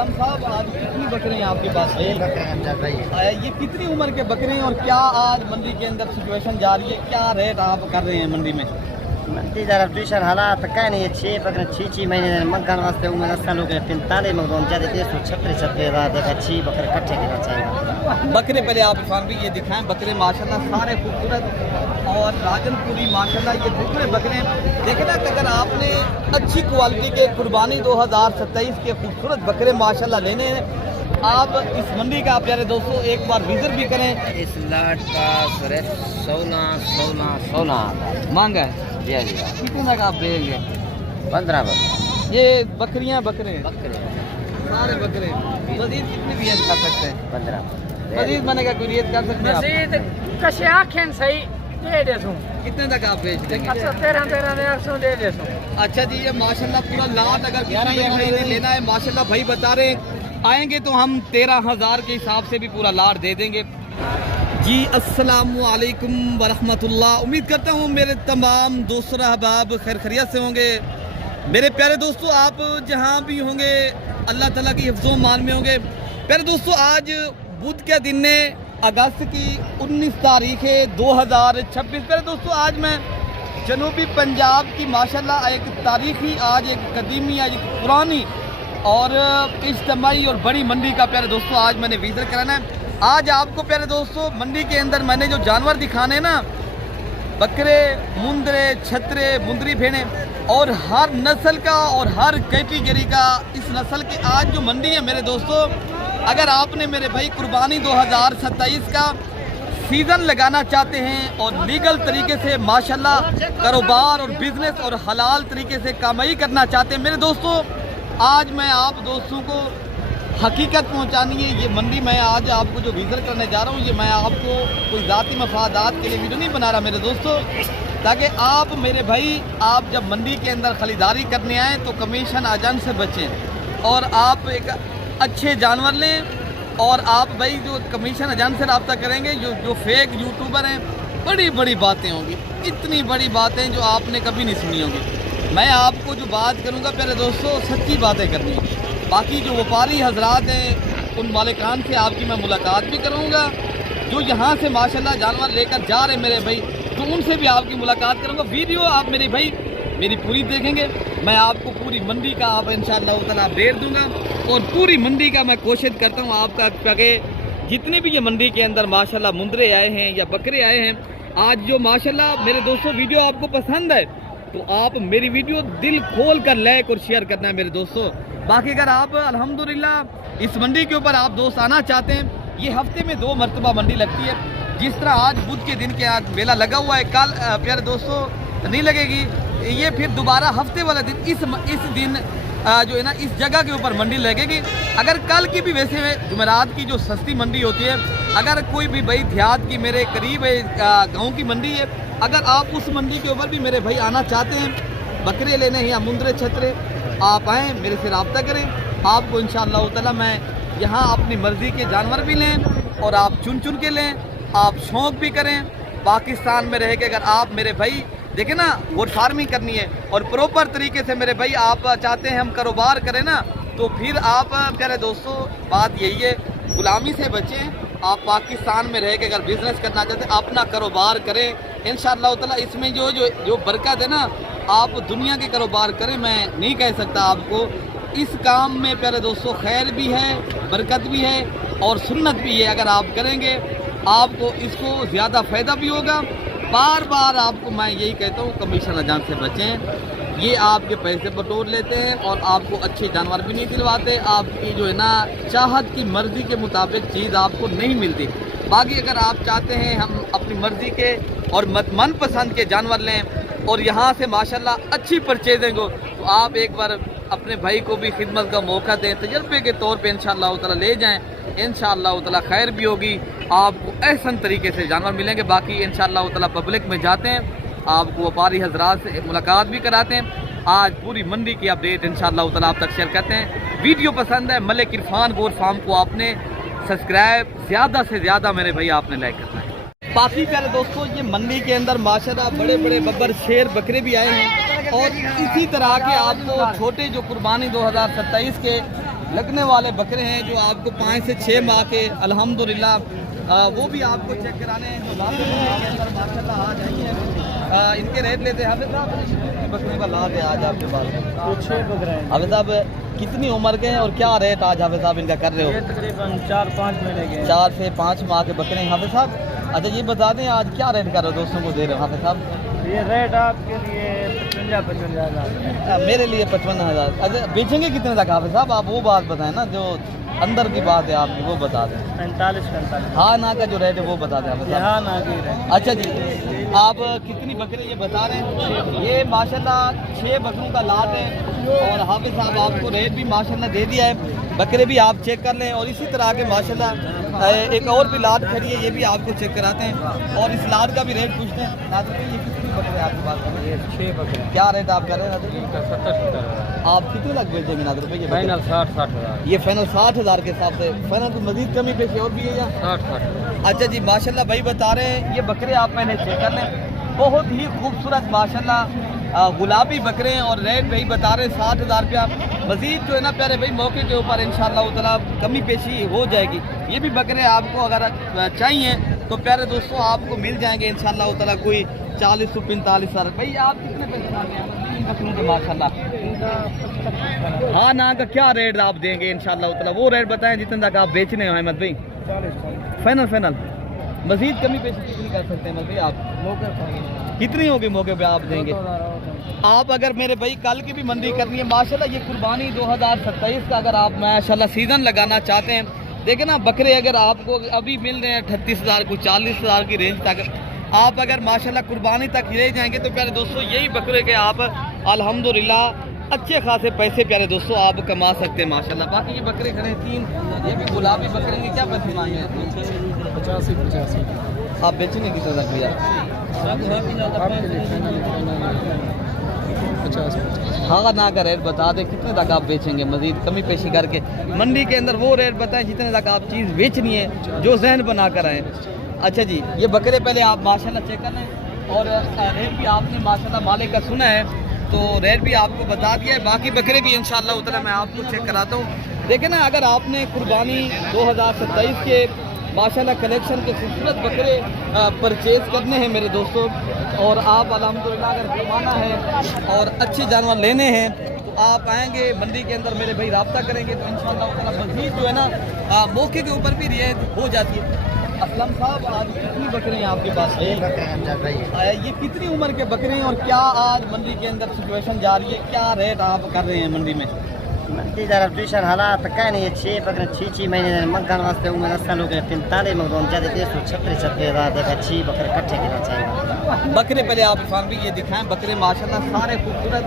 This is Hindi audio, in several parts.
आलम साहब, आज कितनी बकरे हैं आपके पास? ये कितनी उम्र के बकरे हैं और क्या आज मंडी के अंदर सिचुएशन जा रही है, क्या रेट आप कर रहे हैं मंडी में? मंडी जरा ट्यूशन हालात क्या नहीं अच्छे बकरे 6 महीने मक्खन वास्ते उम्र 80 लोग 45 में दोन ज्यादा 36 देखा 6 बकरे इकट्ठे देना चाहिए। बकरे पहले आप इरफान भी ये दिखाएं, बकरे माशाल्लाह सारे खूबसूरत और राजनपुरी माशाल्लाह ये दूसरे बकरे देखे ना। अगर आपने अच्छी क्वालिटी के कुर्बानी 2027 के खूबसूरत बकरे माशाल्लाह लेने हैं, आप इस मंडी का प्यारे दोस्तों एक बार विजिट भी करें। इस लाट का सिर्फ 16 मांगा है कितने तक आप देंगे? 15 ये बकरियां बकरे बकरे सारे बकरे मजीद कितनी भी कर सकते हैं? 15 मजीद बनेगा कोई रियत कर सकते हैं आप? मजीद कशे आखें सही दे देसूं। कितने तक आप बेच देंगे? अच्छा 13 दे देसूं। अच्छा जी, ये माशाल्लाह पूरा लाट अगर किसी ने लेना है माशाल्लाह भाई बता रहे हैं, आएंगे तो हम 13,000 के हिसाब से भी पूरा लाट दे देंगे जी। अस्सलामु अलैकुम वरहमतुल्लाह। उम्मीद करता हूँ मेरे तमाम दोस्तों अहबाब खैर खैरियत से होंगे। मेरे प्यारे दोस्तों, आप जहाँ भी होंगे अल्लाह ताला की हिफ्ज़ो मान में होंगे। प्यारे दोस्तों, आज बुध के दिन ने अगस्त की 19 तारीख है 2026। प्यारे दोस्तों, आज मैं जनूबी पंजाब की माशाल्लाह एक तारीखी, आज एक कदीमी, आज एक पुरानी और इज्तिमाई और बड़ी मंडी का प्यारे दोस्तों आज मैंने विजिट कराना है। आज आपको प्यारे दोस्तों मंडी के अंदर मैंने जो जानवर दिखाने ना, बकरे, मुंदरे, छतरे, मुंदरी भेड़े और हर नस्ल का और हर कैटेगरी का इस नस्ल के आज जो मंडी है मेरे दोस्तों, अगर आपने मेरे भाई कुर्बानी 2027 का सीज़न लगाना चाहते हैं और लीगल तरीके से माशाल्लाह कारोबार और बिजनेस और हलाल तरीके से कमाई करना चाहते हैं मेरे दोस्तों, आज मैं आप दोस्तों को हकीकत पहुंचानी है। ये मंडी मैं आज आपको जो विजिट करने जा रहा हूँ, ये मैं आपको कोई ज़ाती मफादात के लिए वीडियो नहीं बना रहा मेरे दोस्तों, ताकि आप मेरे भाई आप जब मंडी के अंदर खरीदारी करने आएँ तो कमीशन एजेंट से बचें और आप एक अच्छे जानवर लें। और आप भाई जो कमीशन एजेंट से रब्ता करेंगे, जो फेक यूट्यूबर हैं, बड़ी बड़ी बातें होंगी, इतनी बड़ी बातें जो आपने कभी नहीं सुनी होंगी। मैं आपको जो बात करूँगा प्यारे दोस्तों सच्ची बातें करनी है। बाकी जो व्यापारी हजरात हैं उन मालिकान से आपकी मैं मुलाकात भी करूँगा, जो यहाँ से माशाल्लाह जानवर लेकर जा रहे मेरे भाई, तो उनसे भी आपकी मुलाकात करूँगा। वीडियो आप मेरे भाई मेरी पूरी देखेंगे, मैं आपको पूरी मंडी का आप इंशाअल्लाह ताला अपडेट दूंगा और पूरी मंडी का मैं कोशिश करता हूँ आपका ताकि जितने भी ये मंडी के अंदर माशाल्लाह मुंदरे आए हैं या बकरे आए हैं, आज जो माशाल्लाह मेरे दोस्तों वीडियो आपको पसंद है तो आप मेरी वीडियो दिल खोल कर लाइक और शेयर करना है मेरे दोस्तों। बाकी अगर आप अल्हम्दुलिल्लाह इस मंडी के ऊपर आप दोस्त आना चाहते हैं, ये हफ्ते में 2 मरतबा मंडी लगती है। जिस तरह आज बुध के दिन के आज मेला लगा हुआ है, कल प्यारे दोस्तों नहीं लगेगी, ये फिर दोबारा हफ्ते वाला दिन इस दिन जो है ना इस जगह के ऊपर मंडी लगेगी। अगर कल की भी वैसे जुमेरात की जो सस्ती मंडी होती है, अगर कोई भी भाई देहात की मेरे करीब है गाँव की मंडी है, अगर आप उस मंडी के ऊपर भी मेरे भाई आना चाहते हैं बकरे लेने या मुंदरे छतरे, आप आएँ मेरे से रब्ता करें। आपको इंशाअल्लाह ताला मैं यहाँ अपनी मर्ज़ी के जानवर भी लें और आप चुन चुन के लें, आप शौक़ भी करें। पाकिस्तान में रह के अगर आप मेरे भाई देखें ना गोट फार्मिंग करनी है और प्रॉपर तरीके से मेरे भाई आप चाहते हैं हम कारोबार करें ना, तो फिर आप प्यारे दोस्तों बात यही है, गुलामी से बचें। आप पाकिस्तान में रह के अगर बिज़नेस करना चाहते हैं अपना कारोबार करें इंशाअल्लाह ताला। इसमें जो बरकत है ना, आप दुनिया के कारोबार करें, मैं नहीं कह सकता आपको। इस काम में प्यारे दोस्तों खैर भी है, बरकत भी है और सुन्नत भी है। अगर आप करेंगे आपको इसको ज़्यादा फ़ायदा भी होगा। बार बार आपको मैं यही कहता हूँ कमीशन एजेंट से बचें, ये आपके पैसे बटोर लेते हैं और आपको अच्छे जानवर भी नहीं दिलवाते, आपकी जो है ना चाहत की मर्ज़ी के मुताबिक चीज़ आपको नहीं मिलती। बाकी अगर आप चाहते हैं हम अपनी मर्ज़ी के और मनपसंद के जानवर लें और यहाँ से माशाल्लाह अच्छी परचेजिंग हो, तो आप एक बार अपने भाई को भी खिदमत का मौका दें, तजर्बे के तौर पे इंशाअल्लाह ताला ले जाएं, इंशाअल्लाह ताला खैर भी होगी, आपको एहसन तरीके से जानवर मिलेंगे। बाकी इंशाअल्लाह ताला पब्लिक में जाते हैं, आपको व्यापारी हजरात से मुलाकात भी कराते हैं। आज पूरी मंडी की अपडेट इंशाअल्लाह ताला आप तक शेयर करते हैं। वीडियो पसंद है मलिक इरफान गोट फार्म को आपने सब्सक्राइब ज़्यादा से ज़्यादा मेरे भाई आपने लाइक करना है। बाकी प्यारे दोस्तों ये मंडी के अंदर माशाल्लाह बड़े बड़े बब्बर शेर बकरे भी आए हैं और इसी तरह के आपको छोटे जो कुर्बानी 2027 के लगने वाले बकरे हैं जो आपको 5 से 6 माह के अल्हम्दुलिल्लाह वो भी आपको चेक कराने हैं जो लाभ के अंदर माशाल्लाह आ जाएंगे। इनके रेट लेते हैं हाफिज़ साहब, बकरे का लाभ है आज आपके पास 6 बकरे हैं। हाफिज़ साहब कितनी उम्र के हैं और क्या रेट आज हाफिज़ साहब इनका कर रहे ये हो? तकरीबन 4-5 महीने के हैं। 4 से 5 माह के बकरे हैं हाफिज़ साहब। अच्छा ये बता दें आज क्या रेट कर रहे हो दोस्तों को दे रहे हो हाफिज़ साहब? ये रेट आपके लिए 55 हज़ार। मेरे लिए 55,000। अच्छा बेचेंगे कितने तक हाफिज़ साहब? आप वो बात बताएं ना जो अंदर की बात है आपकी, वो बता दें। 45 हाँ ना का जो रेट है वो बता दें हाफिज़ साहब। यहाँ ना की रेट। अच्छा जी आप कितनी बकरे ये बता रहे हैं? ये माशाल्लाह 6 बकरों का लाट है और हाफिज़ साहब आपको रेट भी माशाल्लाह दे दिया है। बकरे भी आप चेक कर लें और इसी तरह के माशाल्लाह एक और भी लाट खड़ी है, ये भी आपको चेक कराते हैं और इस लाट का भी रेट पूछते हैं। नाज़िर भाई ये कितनी बकरे आपके पास कर रहे हैं? 6 बकरे। क्या रेट आप कर रहे हैं नाज़िर भाई? 70 आप कितने तक बेचेंगे नाज़िर भाई? फाइनल 60 हज़ार। ये फाइनल 60,000 के हिसाब से। फाइनल तो मजीद कमी पेशी और भी है या? 60। अच्छा जी माशाल्लाह भाई बता रहे हैं ये बकरे आप पहले चेक कर लें, बहुत ही खूबसूरत माशाल्लाह गुलाबी बकरे हैं और रेट भाई बता रहे हैं 60,000 रुपया। मजीद जो है ना प्यारे भाई मौके के ऊपर इंशाअल्लाह ताला कमी पेशी हो जाएगी। ये भी बकरे आपको अगर चाहिए तो प्यारे दोस्तों आपको मिल जाएंगे इंशाअल्लाह ताला कोई 40 से 45 हज़ार। भाई आप कितने पैसे मांगे हैं इन बकरों के माशाल्लाह? हाँ ना का क्या रेट आप देंगे इंशाअल्लाह ताला? वो रेट बताएं जितने तक आप बेचने हैं अहमद भाई। 40। फाइनल मजीद कमी पेशी कितनी कर सकते हैं भाई आप? कितनी होगी मौके पे आप देंगे? आप अगर मेरे भाई कल की भी मंडी करनी है माशाल्लाह, ये कुर्बानी 2027 का अगर आप माशाल्लाह सीज़न लगाना चाहते हैं, देखें ना बकरे अगर आपको अभी मिल रहे हैं 38,000 को 40,000 की रेंज तक, आप अगर माशाल्लाह कुर्बानी तक ले जाएंगे तो प्यारे दोस्तों यही बकरे के आप अल्हम्दुलिल्लाह अच्छे खासे पैसे प्यारे दोस्तों आप कमा सकते हैं माशाल्लाह। बाकी ये बकरे खड़े 3, ये भी गुलाबी बकरे के क्या पैसे मांगे हैं? 85। आप बेचेंगे कितने तक भैया? 50। हाँ ना का रेट बता दें कितने तक आप बेचेंगे मजीद कमी पेशी करके। मंडी के अंदर वो रेट बताएं जितने तक आप चीज़ बेचनी है जो जहन बना कर आएँ। अच्छा जी ये बकरे पहले आप माशाल्लाह चेक कर लें और रेट भी आपने माशाल्लाह मालिक का सुना है तो रेट भी आपको बता दिया है। बाकी बकरे भी इंशाअल्लाह उतना मैं आपको चेक कराता हूँ। देखें ना अगर आपने कुर्बानी 2027 के माशाल्लाह कलेक्शन के खूबसूरत बकरे परचेज़ करने हैं मेरे दोस्तों और आप अल्हम्दुलिल्लाह अगर घुमाना है और अच्छे जानवर लेने हैं तो आप आएंगे मंडी के अंदर मेरे भाई रब्ता करेंगे तो इंशाअल्लाह ताला मज़ीद जो है ना मौके के ऊपर भी रियायत हो जाती है। असलम साहब आज कितनी बकरे हैं आपके पास? ये कितनी उम्र के बकरे हैं और क्या आज मंडी के अंदर सिचुएशन जा रही है, क्या रेट आप कर रहे हैं मंडी में? मंडी जरा ट्यूशन हालात कहीं नहीं 6 बकरे 6 महीने मक्खन वास्ते उम्र 80 लोग 45 मगदूम ज्यादा 336 हज़ार देखा 6 बकरे इकट्ठे देना चाहिए। बकरे पहले आप इरफान भी ये दिखाएं, बकरे माशाल्लाह सारे खूबसूरत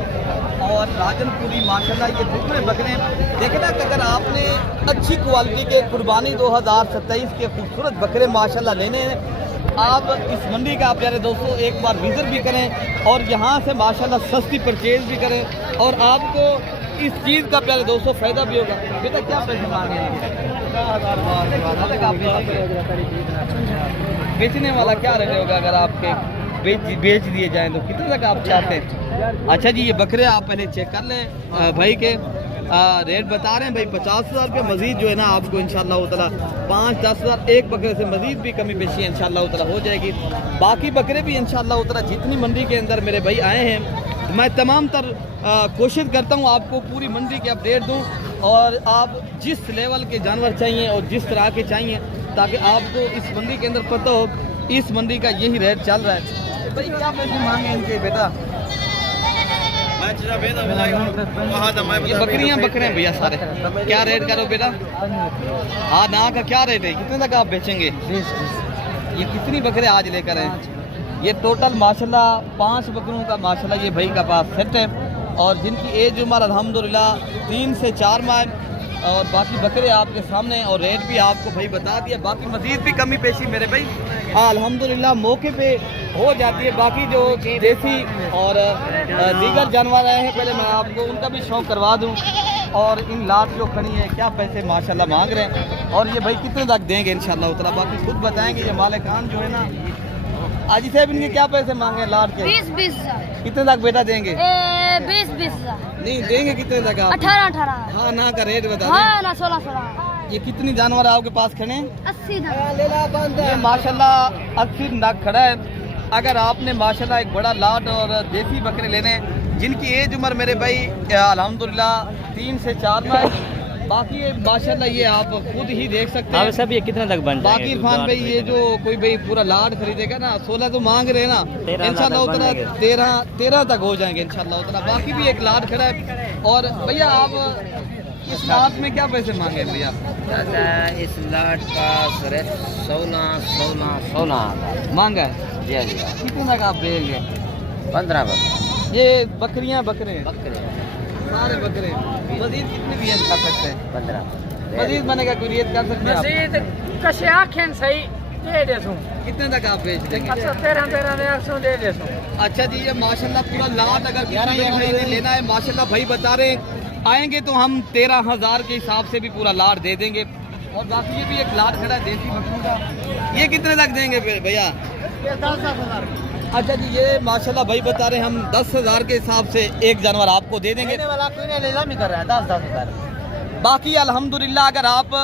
और राजनपुरी माशाल्लाह ये दूसरे बकरे देखे ना अगर आपने अच्छी क्वालिटी के कुर्बानी 2027 के खूबसूरत बकरे माशाल्लाह लेने हैं आप इस मंडी का प्यारे दोस्तों एक बार विजिट भी करें और यहाँ से माशाल्लाह सस्ती परचेज भी करें और आपको इस चीज़ का प्यारे दोस्तों फ़ायदा भी होगा। बेटा क्या पैसे मांगे बेचने वाला क्या रेट होगा अगर आपके बेच दिए जाएं तो कितने तक आप चाहते हैं? अच्छा जी ये बकरे आप पहले चेक कर लें भाई के रेट बता रहे हैं भाई 50,000 रुपये मजीद जो है ना आपको इंशाअल्लाह ताला 5-10 हज़ार एक बकरे से मजीद भी कमी पेशी इंशाअल्लाह ताला हो जाएगी। बाकी बकरे भी इंशाअल्लाह ताला जितनी मंडी के अंदर मेरे भाई आए हैं मैं तमाम तर कोशिश करता हूँ आपको पूरी मंडी की अपडेट दूँ और आप जिस लेवल के जानवर चाहिए और जिस तरह के चाहिए ताकि आपको इस मंडी के अंदर पता हो इस मंडी का यही रेट चल रहा है। भाई क्या पैसे मांगे इनके बेटा? ये बकरियां बकरे हैं भैया सारे, क्या रेट करो बेटा? हाँ ना का क्या रेट है, कितने तक आप बेचेंगे? ये कितनी बकरे आज लेकर आए? ये टोटल माशाल्लाह 5 बकरों का माशाल्लाह ये भाई का पास सेट है और जिनकी एज उम्र अल्हम्दुलिल्लाह 3 से 4 माह और बाकी बकरे आपके सामने और रेट भी आपको भाई बता दिया। बाकी मजीद भी कमी पेशी मेरे भाई हाँ अल्हम्दुलिल्लाह मौके पे हो जाती है। बाकी जो देसी और दीगर जानवर आए हैं पहले मैं आपको उनका भी शौक करवा दूं और इन लाट जो खड़ी है क्या पैसे माशाल्लाह मांग रहे हैं और ये भाई कितने तक देंगे इंशाल्लाह उतना बाकी खुद बताएंगे। ये मालिकान जो है ना आजी साहब इनके क्या पैसे मांगे लाट के? 20 कितने तक बेटा देंगे? 20 हजार नहीं देंगे कितने तक आप? 18 हाँ ना का रेट बता दें। हाँ ना 16 ये कितनी जानवर आपके पास खड़े हैं? 80 ये माशाल्लाह 80 नग खड़ा है। अगर आपने माशाल्लाह एक बड़ा लाट और देसी बकरे लेने हैं जिनकी एज उम्र मेरे भाई अल्हम्दुलिल्लाह 3 से 4 माह है, बाकी ये माशाल्लाह ये आप खुद ही देख सकते हैं। सब ये कितने तक बन बाकी इरफान भाई ये जो कोई भाई पूरा लाट खरीदेगा ना 16 तो मांग रहे हैं ना, इंशाल्लाह उतना 13 तक हो जाएंगे इंशाल्लाह उतना। बाकी भी एक लाट खड़ा है। और भैया आप इस लाट में क्या पैसे मांगे भैया? इस लाट का 16 मांगा है जी जी कितने तक आप देंगे? 15 ये बकरियां बकरे हैं, बकरे सारे बकरे हैं। मजीद कितनी रियायत कर सकते हैं? 15 मजीद बनेगा कोई रियायत कर सकते हैं आप? मजीद कशे आखें सही दे देसूं कितने तक आप बेच देंगे? 13 दे देसूं दे देसूं। अच्छा जी ये माशाल्लाह पूरा लाट अगर किसी भाई ने लेना है माशाल्लाह भाई बता रहे हैं, आएंगे तो हम 13,000 के हिसाब से भी पूरा लाट दे देंगे। और बाकी ये भी एक लाट खड़ा है देसी बकरों का, ये कितने तक देंगे भैया? 10,000 अच्छा जी ये माशाल्लाह भाई बता रहे हैं हम 10,000 के हिसाब से एक जानवर आपको दे देंगे। वाला कोई नहीं लेला नहीं कर रहा है 10,000। बाकी अल्हम्दुलिल्लाह अगर आप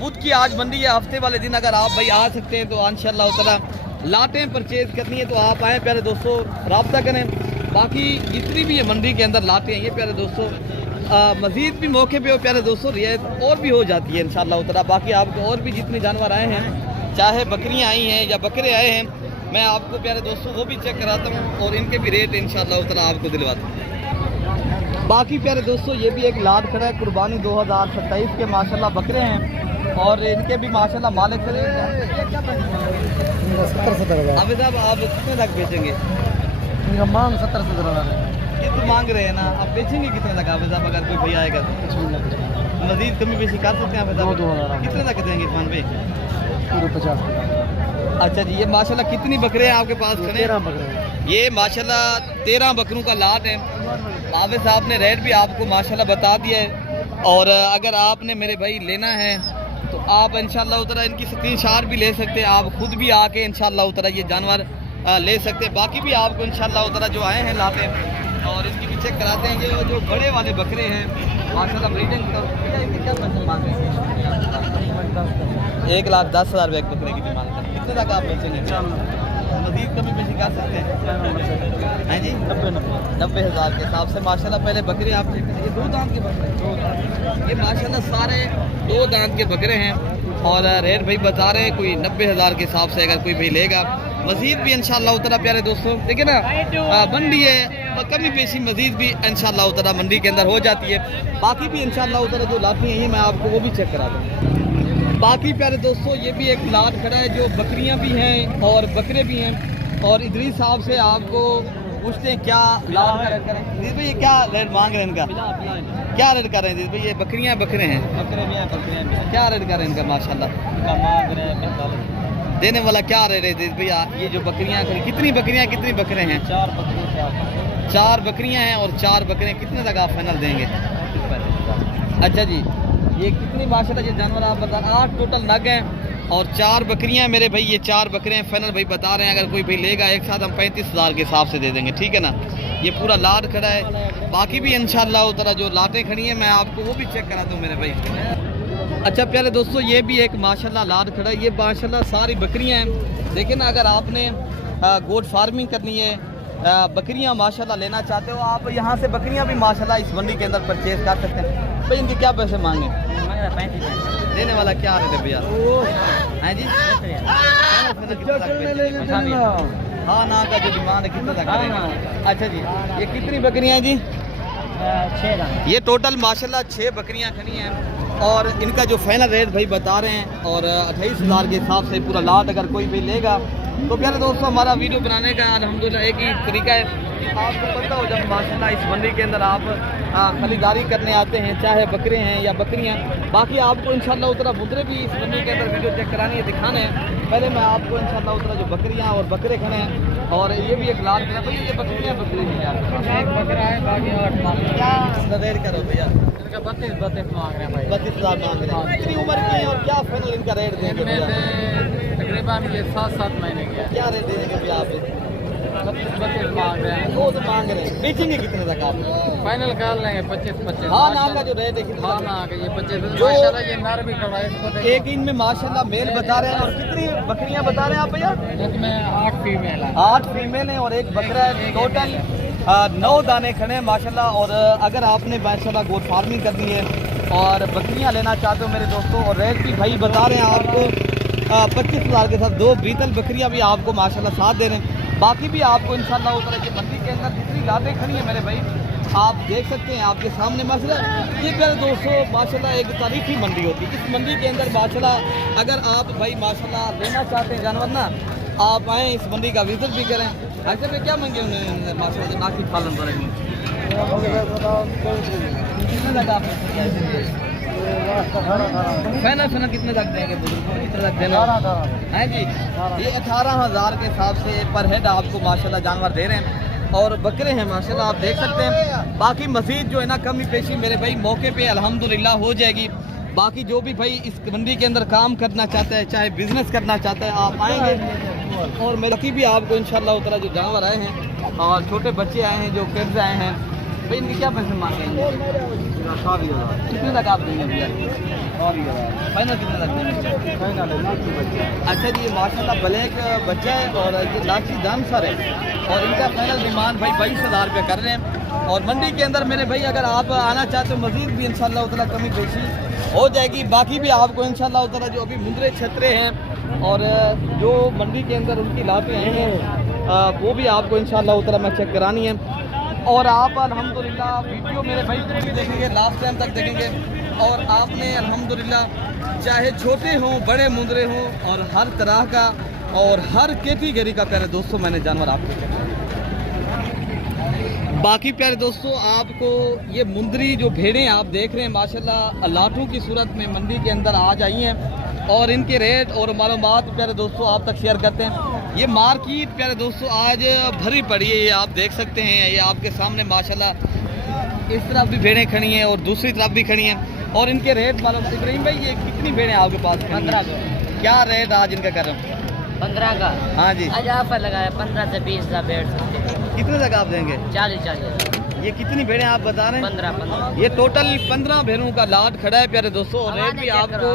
बुध की आज मंडी है, हफ्ते वाले दिन अगर आप भाई आ सकते हैं तो इंशाल्लाह ताला लाटें परचेज करनी है तो आप आएँ प्यारे दोस्तों, रब्ता करें। बाकी जितनी भी ये मंडी के अंदर लाटें हैं ये प्यारे दोस्तों मज़ीद भी मौके पे हो प्यारे दोस्तों रियायत और भी हो जाती है इंशाल्लाह ताला। बाकी आपको और भी जितने जानवर आए हैं, चाहे बकरियाँ आई हैं या बकरे आए हैं, मैं आपको प्यारे दोस्तों वो भी चेक कराता हूँ और इनके भी रेट इंशाल्लाह ताला आपको दिलवाता हूँ। बाकी प्यारे दोस्तों ये भी एक लाट खड़ा है कुर्बानी 2027 के माशाल्लाह बकरे हैं और इनके भी माशाल्लाह मालिक खड़े हैं। 70 अभी साहब आप कितने तक बेचेंगे? इनका मांग 70 ये तो मांग रहे हैं ना, आप बेचेंगे कितने तक आप साहब अगर कोई भाई आएगा तो? मजीद कमी बेशी कर सकते हैं आप साहब? कितने तक देंगे इरफान भाई? 50। अच्छा जी ये माशाल्लाह कितनी बकरे हैं आपके पास खड़े? 13 बकरे। ये माशाल्लाह 13 बकरों का लाट है। आवे साहब ने रेट भी आपको माशाल्लाह बता दिया है। और अगर आपने मेरे भाई लेना है तो आप इंशाल्लाह उतरा इनकी स्क्रीनशॉट भी ले सकते हैं, आप खुद भी आके इंशाल्लाह उतरा ये जानवर ले सकते हैं। बाकी भी आपको इंशाल्लाह उतरा जो आए हैं लाते और इनकी भी चेक कराते हैं। ये जो बड़े वाले बकरे हैं माशाल्लाह ब्रीडिंग का इनके क्या पैसे मांग रहे हैं? 1,10,000 एक बकरे की डिमांड है। कितने तक आप बेचेंगे? मजीद कमी बेशी कर सकते हैं? हैं जी 90,000 के हिसाब से माशाल्लाह। पहले बकरे आप चेक करिए, 2 दांत के बकरे, ये माशाल्लाह सारे 2 दांत के बकरे हैं और रेट भाई बता रहे हैं कोई 90,000 के हिसाब से अगर कोई भाई लेगा। मजीद भी इंशाल्लाह उतरा प्यारे दोस्तों देखिए ना मंडी है तो कमी पेशी मजीद भी इंशाल्लाह उतरा मंडी के अंदर हो जाती है। बाकी भी इंशाल्लाह उतरा जो लाती हैं ये मैं आपको वो भी चेक करा दूँ। बाकी प्यारे दोस्तों ये भी एक लाट खड़ा है जो बकरियां भी हैं और बकरे भी हैं। और इदरीस साहब से आपको पूछते हैं क्या लाट का रेट करें? इदरीस भाई ये क्या रेट मांग रहे हैं इनका? क्या रेट कर रहे हैं इदरीस भाई? ये बकरियां बकरे हैं? बकरे भी हैं, बकरियां भी हैं। क्या रेट कर रहे हैं इनका माशाल्लाह? इनका मांग रहे हैं 45। देने वाला क्या रेट है इदरीस भैया? ये जो बकरियां कितनी बकरियां कितनी बकरे हैं? 4 बकरे। 4 बकरियां हैं और 4 बकरे कितने तक आप फाइनल देंगे? अच्छा जी ये कितनी माशाल्लाह ये जानवर आप बता 8 टोटल नग हैं और 4 बकरियां हैं मेरे भाई। ये 4 बकरे हैं फाइनल भाई बता रहे हैं। अगर कोई भाई लेगा एक साथ हम 35,000 के हिसाब से दे देंगे, ठीक है ना? ये पूरा लाट खड़ा है। बाकी भी इंशाल्लाह उतरा जो लाटें खड़ी हैं मैं आपको वो भी चेक करा दूँ मेरे भाई। अच्छा प्यारे दोस्तों ये भी एक माशाल्लाह लाट खड़ा है। ये माशाल्लाह सारी बकरियां हैं। देखिए ना अगर आपने गोट फार्मिंग करनी है, बकरियां माशाल्लाह लेना चाहते हो आप यहाँ से बकरियां भी माशाल्लाह इस मंडी के अंदर परचेज कर सकते हैं। भाई इनके क्या पैसे मांगे? 35। देने वाला क्या रेट है भैया? हैं जी हाँ ना का जो डिमांड है कितना तक करेंगे? अच्छा जी ये कितनी बकरियां हैं जी? 6। ये टोटल माशाल्लाह 6 बकरियां खड़ी हैं और इनका जो फाइनल रेट भाई बता रहे हैं और 28,000 के हिसाब से पूरा लाट अगर कोई भी लेगा तो प्यारे दोस्तों हमारा वीडियो बनाने का अल्हम्दुलिल्लाह एक ही तरीका है। आपको पता हो जब माशाल्लाह इस मंडी के अंदर आप खरीदारी करने आते हैं चाहे बकरे हैं या बकरियां, बाकी आपको इंशाल्लाह उतरा बुतरे भी इस मंडी के अंदर वीडियो चेक करानी है दिखाने हैं। पहले मैं आपको इंशाल्लाह उतरा जो बकरियां और बकरे खड़े हैं और ये भी एक लाट खड़ा भैया। ये बकरियां बकरे हैं यार? एक बकरा है बाकी 8 मांग रहे हैं। क्या रेट करो भैया? इनका 32 मांग रहे हैं भाई। 32,000 मांग रहे हैं। कितनी उम्र की है और क्या फाइनल इनका रेट देंगे इनमें भैया? से तकरीबन ये 7 महीने के हैं। क्या रेट देंगे भैया आप? 25 मांग रहे हैं। वो तो मांग रहे हैं, बेचेंगे कितने तक आप? फाइनल कर लेंगे 25-25। हाँ ना का जो रेट है कितना? हाँ ना का ये 25 जो- माशाल्लाह ये नर भी खड़ा है इसको देखो। एक इनमें माशाल्लाह मेल बता रहे हैं। और कितनी बकरियां बता रहे हैं आप भैया? इसमें 8 फीमेल है। 8 फीमेल है और एक बकरा है। टोटल 9 दाने खड़े हैं माशाल्लाह। और अगर आपने माशाल्लाह गोट फार्मिंग करनी है और बकरियां लेना चाहते हो मेरे दोस्तों, और रेट भी भाई बता रहे हैं आपको 25,000 के साथ 2 बीतल बकरियां भी आपको माशाल्लाह साथ दे रहे हैं। बाकी भी आपको इंशाल्लाह उस तरह की मंडी के अंदर जितनी लादें खड़ी हैं मेरे भाई आप देख सकते हैं आपके सामने माशाल्लाह। ये मेरे दोस्तों माशाल्लाह एक तारीखी मंडी होती है। इस मंडी के अंदर माशाल्लाह अगर आप भाई माशाल्लाह लेना चाहते हैं जानवर ना, आप आएँ इस मंडी का विजिट भी करें। ऐसे में क्या मंगे उन्होंने माशाल्लाह नाकी पालन करेंगे कितने तक आप फैना कितने तक देंगे बुजुर्गों को? कितने तक देना है जी? ये 18,000 के हिसाब से पर हेड आपको माशाल्लाह जानवर दे रहे हैं। और बकरे हैं माशाल्लाह आप देख सकते हैं। बाकी मजीद जो है ना कमी पेशी मेरे भाई मौके पे अल्हम्दुलिल्लाह हो जाएगी। बाकी जो भी भाई इस मंडी के अंदर काम करना चाहता है, चाहे बिजनेस करना चाहता है, आप आएंगे। और मेरे भी आपको इंशाल्लाह उतना जो जानवर आए हैं और छोटे बच्चे आए हैं, जो किड्स आए हैं, भाई इनके क्या पैसे मांगेंगे? कितने तक आप देंगे भैया? फाइनल कितने तक देंगे? अच्छा जी, ये माशाल्लाह ब्लैक बच्चा है और ये लाठी दाम सर है और इनका फाइनल डिमांड भाई 22,000 रुपये कर रहे हैं। और मंडी के अंदर मेरे भाई अगर आप आना चाहते हो मजीद भी इंशाल्लाह उतना कमी पेशी हो जाएगी। बाकी भी आपको इंशाल्लाह उतना जो अभी मुंदरे छतरे हैं और जो मंडी के अंदर उनकी लातें आई हैं वो भी आपको इंशाल्लाह उतना मैं चेक करानी है। और आप अल्हम्दुलिल्लाह वीडियो मेरे भाई पूरी देखेंगे, लास्ट टाइम तक देखेंगे। और आपने अल्हम्दुलिल्लाह चाहे छोटे हों बड़े मुंदरे हों और हर तरह का और हर कैटेगरी का प्यारे दोस्तों मैंने जानवर आपको चेक। बाकी प्यारे दोस्तों आपको ये मुंदरी जो भेड़ें आप देख रहे हैं माशाल्लाह लाठों की सूरत में मंडी के अंदर आज आई हैं और इनके रेट और मालूमात प्यारे दोस्तों आप तक शेयर करते हैं। ये मार्केट प्यारे दोस्तों आज भरी पड़ी है, ये आप देख सकते हैं। ये आपके सामने माशाल्लाह इस तरफ भी भेड़ें खड़ी हैं और दूसरी तरफ भी खड़ी हैं और इनके रेट मालूम। इब्राहिम भाई ये कितनी भेड़ें आपके पास? 15 का। क्या रेट आज इनका कर रहे हैं? 15 का। हाँ जी, आज ऑफर लगाया 15 से 20 का बैठ सकते हैं। कितने तक आप देंगे? 40। ये कितनी भेड़ें आप बता रहे हैं? 15। ये टोटल 15 भेड़ों का लाट खड़ा है प्यारे दोस्तों और रेट भी आपको।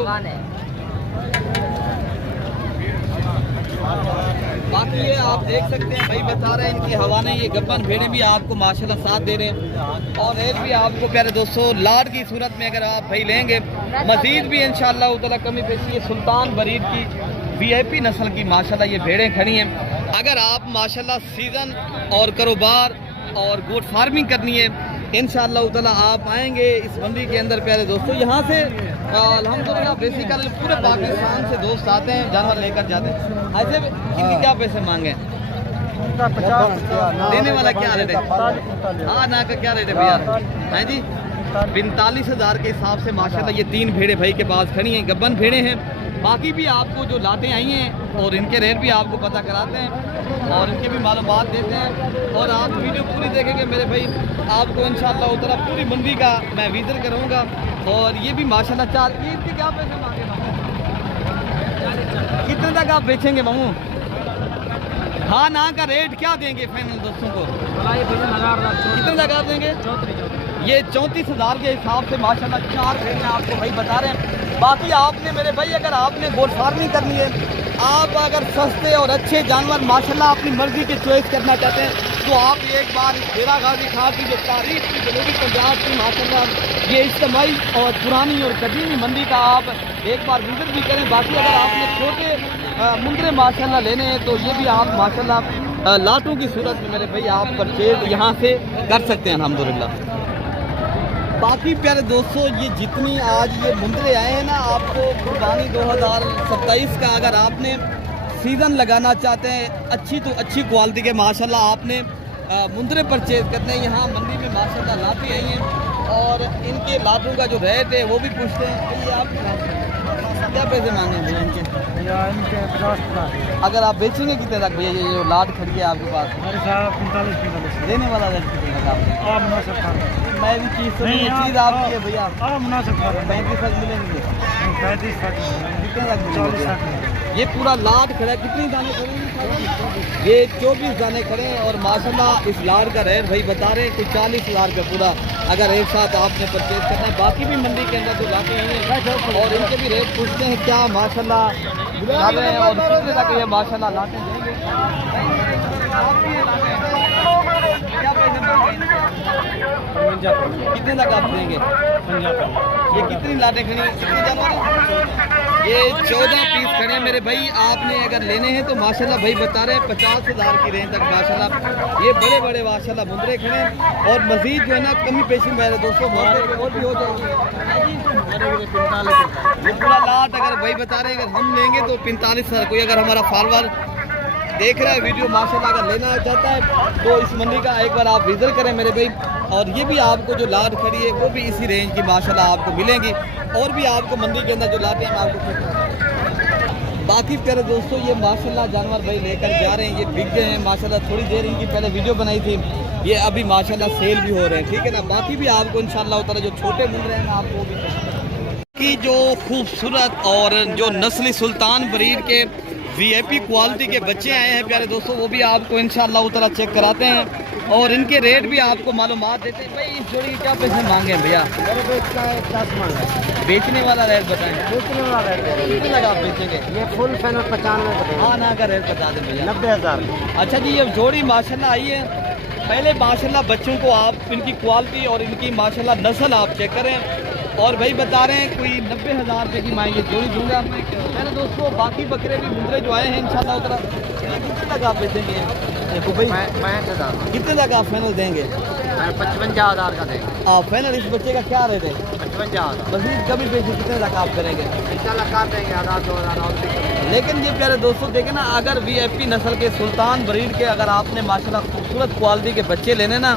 बाकी ये आप देख सकते हैं भाई बता रहे हैं इनके हवाने ये गब्बन भेड़ें भी आपको माशाल्लाह साथ दे रहे हैं और रेट भी आपको प्यारे दोस्तों लाट की सूरत में अगर आप भाई लेंगे मजीद भी इंशाल्लाह उतना कमी पेशी। ये सुल्तान बरीड की VIP नस्ल की माशाल्लाह ये भेड़ें खड़ी हैं। अगर आप माशाल्लाह सीज़न और कारोबार और गोट फार्मिंग करनी है इंशाल्लाह उतला आप आएंगे इस मंडी के अंदर प्यारे दोस्तों। यहाँ से अल्हम्दुलिल्लाह बेसिकली पूरे पाकिस्तान से दोस्त आते हैं जानवर लेकर जाते हैं। ऐसे इनके क्या पैसे मांगे? 50 देने वाला क्या रेट है? हाँ ना का क्या रेट है भैया? हैं जी 45,000 के हिसाब से माशाल्लाह ये 3 भेड़े भाई के पास खड़ी हैं, गब्बन भेड़े हैं। बाकी भी आपको जो लातें आई हैं और इनके रेट भी आपको पता कराते हैं और इनके भी मालूमात देते हैं। और आप वीडियो पूरी देखेंगे मेरे भाई आपको इंशाल्लाह उतना पूरी मंडी का मैं विजिट करूँगा। और ये भी माशाल्लाह चार ये इनके क्या पैसे मांगे मामू? कितने तक आप बेचेंगे मामू? हाँ ना का रेट क्या देंगे फाइनल दोस्तों को? कितने तक आप देंगे? ये 34,000 के हिसाब से माशाल्लाह 4 भेड़ें आपको भाई बता रहे हैं। बाकी आपने मेरे भाई अगर आपने गोट फार्मिंग करनी है, आप अगर सस्ते और अच्छे जानवर माशाल्लाह अपनी मर्जी के चॉइस करना चाहते हैं तो आप एक बार डेरा गाजी खां की जो तारीख की जनूबी पंजाब की माशाल्लाह ये इज्तिमाई और पुरानी और कदीमी मंडी का आप एक बार विजिट भी करें। बाकी अगर आपने छोटे मुंदरे माशाल्लाह लेने हैं तो ये भी आप माशाल्लाह लाटों की सूरत में मेरे भाई आप परचेज यहाँ से कर सकते हैं अल्हम्दुलिल्लाह। बाकी प्यारे दोस्तों ये जितनी आज ये मुंदरे आए हैं ना आपको कुर्बानी 2027 का अगर आपने सीज़न लगाना चाहते हैं अच्छी तो अच्छी क्वालिटी के माशाल्लाह आपने मुंदरे परचेज करते हैं। यहाँ मंडी में माशाल्लाह लाती आई हैं और इनके लातों का जो रेट है वो भी पूछते हैं। तो ये आप क्या पैसे मांगे भैया इनके? इनके 50। अगर आप बेचेंगे कितने तक भैया? ये जो लाट खड़ी है आपके पास 45। देने वाला रेट कितने तक आपको? आप मुनासिब मैं भी चीज़ सुनी है, चीज़ आपकी है भैया। मुनासिब 35 तक मिलेंगे। 35 कितने तक 40 मिलेंगे? ये पूरा लाट खड़ा है, कितनी दाने खड़े हैं? ये 24 दाने खड़े हैं और माशाल्लाह इस लाट का रेट भाई बता रहे हैं कुछ 40,000 रुपये पूरा, अगर एक साथ आपने परचेज करना है। बाकी भी मंडी के अंदर जो लाते हैं और इनके भी रेट पूछते हैं क्या माशाल्लाह डाल रहे हैं और कितने तक ये माशाल्लाह लाते हैं। क्या पैसे मांगे? कितने तक आप देंगे? ये कितनी लाटें खड़ी हैं? कितने जानवर? ये 14 पीस खड़े हैं मेरे भाई। आपने अगर लेने हैं तो माशाल्लाह भाई बता रहे हैं 50,000 की रेंज तक माशाल्लाह ये बड़े बड़े माशाल्लाह मुंदरे खड़े हैं। और मजीद जो है ना कमी पेशी मेरे दोस्तों और भी हो जाएगी। ये पूरा लाट अगर भाई बता रहे हैं अगर हम लेंगे तो 45,000। कोई अगर हमारा फॉलोअर देख रहा है वीडियो माशाल्लाह अगर लेना चाहता है तो इस मंडी का एक बार आप विजिट करें मेरे भाई। और ये भी आपको जो लाट खड़ी है वो भी इसी रेंज की माशाल्लाह आपको मिलेंगी। और भी आपको मंडी के अंदर जो लाटे हैं आपको बाकी प्यारे दोस्तों ये माशाल्लाह जानवर भाई लेकर जा रहे हैं। ये बिक गए हैं माशाल्लाह। थोड़ी देर इनकी पहले वीडियो बनाई थी, ये अभी माशाल्लाह सेल भी हो रहे हैं, ठीक है ना। बाकी भी आपको इंशाल्लाह उतर जो छोटे मिल रहे हैं आपको भी जो खूबसूरत और जो नस्ली सुल्तान ब्रीड के VIP क्वालिटी के बच्चे आए हैं प्यारे दोस्तों, वो भी आपको इंशाल्लाह उतरा चेक कराते हैं और इनके रेट भी आपको मालूमात देते हैं। भाई इस जोड़ी के क्या पैसे मांगे हैं भैया? बेचने वाला रेट बताएं। बेचने वाला रेट कितने लगा आप बेचेंगे? ये फुल फाइनल 95 हाँ ना का रेट बता दें भैया। 90,000। अच्छा जी ये जोड़ी माशाल्लाह आई है। पहले माशाल्लाह बच्चों को आप इनकी क्वालिटी और इनकी माशाल्लाह नस्ल आप चेक करें। और भाई बता रहे हैं कोई 90,000 रुपये की मैं ये जोड़ी दूंगा मेरे दोस्तों। बाकी बकरे भी मुंदरे जो आए हैं इंशाल्लाह उतरा कितने तक आप बेचेंगे? देखो भाई 65,000। कितने तक आप फाइनल देंगे? 55,000 का देंगे। आप फाइनल इस बच्चे का क्या रेट है? 55,000। मजीद कभी पैसे कितने तक आप करेंगे? इंशाल्लाह कर देंगे 1,000-2,000 और भी। लेकिन ये प्यारे दोस्तों देखें ना अगर VIP नस्ल के सुल्तान ब्रीड के अगर आपने माशाल्लाह खूबसूरत क्वालिटी के बच्चे लेने ना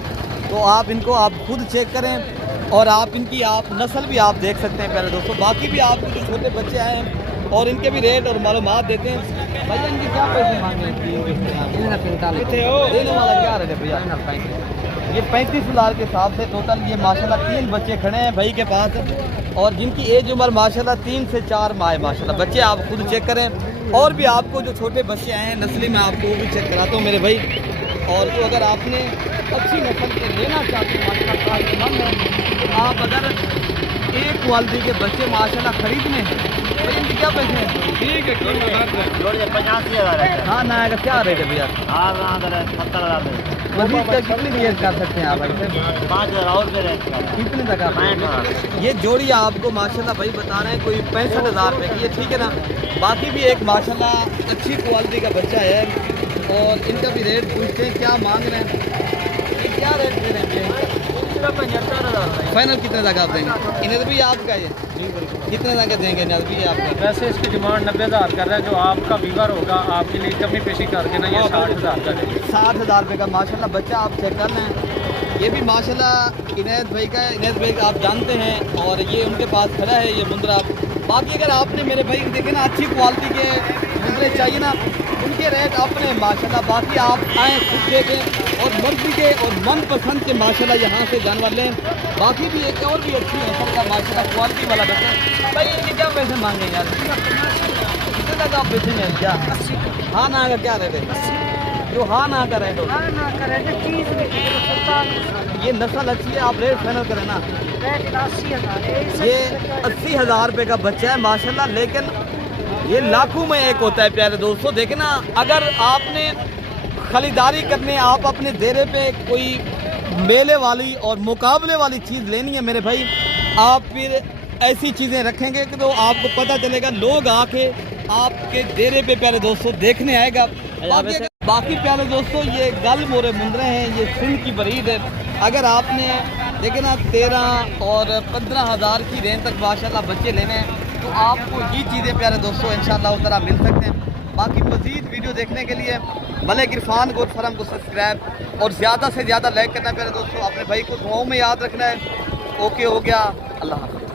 तो आप इनको आप खुद चेक करें और आप इनकी आप नस्ल भी आप देख सकते हैं प्यारे दोस्तों। बाकी भी आपको जो छोटे बच्चे आए हैं और इनके भी रेट और मालूमात देते हैं। भैया इनके क्या पैसे मांगे हैं? देने वाला क्या रेट है भैया? ये 35,000 के हिसाब से टोटल ये माशाल्लाह 3 बच्चे खड़े हैं भाई के पास और जिनकी एज उम्र माशाल्लाह 3 से 4 माह है माशाल्लाह। बच्चे आप खुद चेक करें और भी आपको जो छोटे बच्चे आए हैं नस्ली में आपको वो भी चेक कराता हूँ मेरे भाई। और तो अगर आपने अच्छी नस्ल के लेना चाहते हैं तो आप अगर एक क्वालिटी के बच्चे माशाल्लाह खरीदने हैं तो इनके क्या पैसे हैं? ठीक है 85,000 है। हाँ ना का क्या रेट है भैया? 70,000। मजीद का कितनी रियायत कर सकते हैं आप? 5,000 और दे रहे हैं। कितने तक आप? 65,000। ये जोड़ी आपको माशाल्लाह भाई बता रहे हैं कोई 65,000 रुपये की है, ठीक है ना। बाकी भी एक माशाल्लाह अच्छी क्वालिटी का बच्चा है और इनका भी रेट पूछते हैं क्या मांग रहे हैं, ये क्या रेट दे रहे हैं? 75,000 फाइनल कितने तक आप देंगे? इन्हें भी आपका ये कितने तक देंगे? इन्हें भी आपका वैसे इसकी डिमांड 90,000 कर रहा है। जो आपका व्यूवर होगा आपके लिए कमी पेशी करके ना ये 60,000 का देंगे। 60,000 रुपये का माशाल्लाह बच्चा आप चेक कर लें। ये भी माशाल्लाह इनैत भाई का है। इनैत भाई आप जानते हैं और ये उनके पास खड़ा है ये मुंदरा। बाकी अगर आपने मेरे भाई देखे ना अच्छी क्वालिटी के मुंदरे चाहिए ना उनके रेट अपने माशाल्लाह। बाकी आप आएँ खुद देखें और मर्जी के और मनपसंद के माशाल्लाह यहाँ से जानवर लें। बाकी भी एक और भी अच्छी नस्ल का माशाल्लाह क्वालिटी वाला बच्चा। भाई इनके क्या पैसे मांगे यार? कितने तक आप बेचेंगे क्या? हाँ ना का क्या रेट है? जो हाँ ना का रेट हो ये नस्ल अच्छी है आप रेट फाइनल करें ना। ये 80,000 रुपये का बच्चा है माशाल्लाह। लेकिन ये लाखों में एक होता है प्यारे दोस्तों। देखें ना अगर आपने खरीदारी करने आप अपने देरे पे कोई मेले वाली और मुकाबले वाली चीज़ लेनी है मेरे भाई, आप फिर ऐसी चीज़ें रखेंगे कि तो आपको पता चलेगा लोग आके आपके डेरे पे प्यारे दोस्तों देखने आएगा। बाकी प्यारे दोस्तों ये गल मोरे मुंदरे हैं, ये सिंध की ब्रीड है। अगर आपने देखे ना 13 और 15,000 की रेंज तक माशाल्लाह बच्चे लेने हैं तो आपको ये चीज़ें प्यारे दोस्तों इंशाल्लाह उस तरह मिल सकते हैं। बाकी मज़ीद वीडियो देखने के लिए मलिक इरफान गोट फार्म को सब्सक्राइब और ज़्यादा से ज़्यादा लाइक करना प्यारे दोस्तों। अपने भाई को दुआओं में याद रखना है। ओके हो गया, अल्लाह हाफ़िज़।